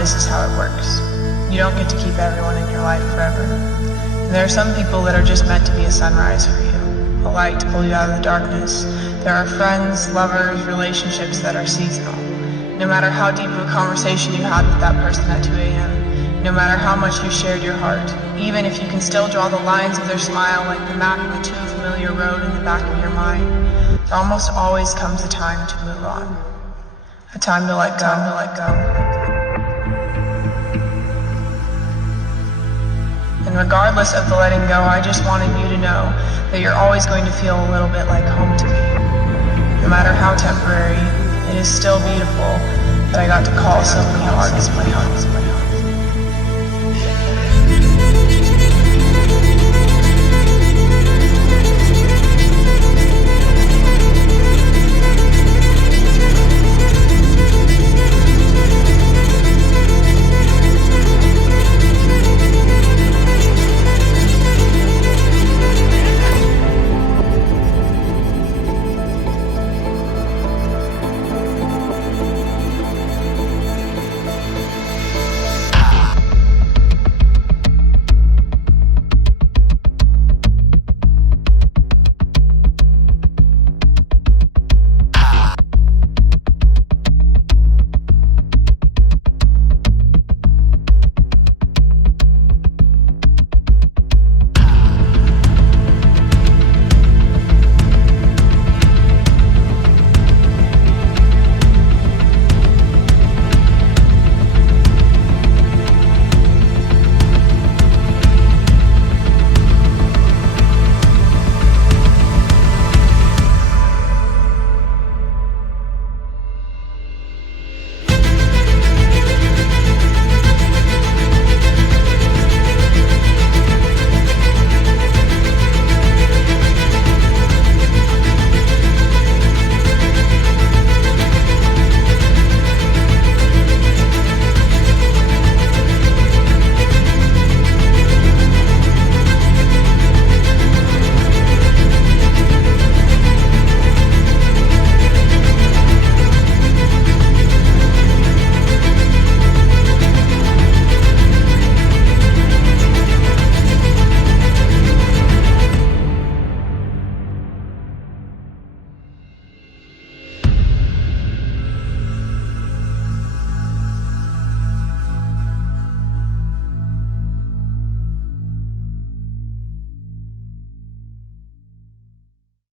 this is how it works. You don't get to keep everyone in your life forever. And there are some people that are just meant to be a sunrise for you, a light to pull you out of the darkness. There are friends, lovers, relationships that are seasonal. No matter how deep of a conversation you had with that person at 2 a.m., no matter how much you shared your heart, even if you can still draw the lines of their smile like the map of a too familiar road in the back of your mind, there almost always comes a time to move on. A time to let go. And regardless of the letting go, I just wanted you to know that you're always going to feel a little bit like home to me. No matter how temporary, it is still beautiful that I got to call so many hearts my home.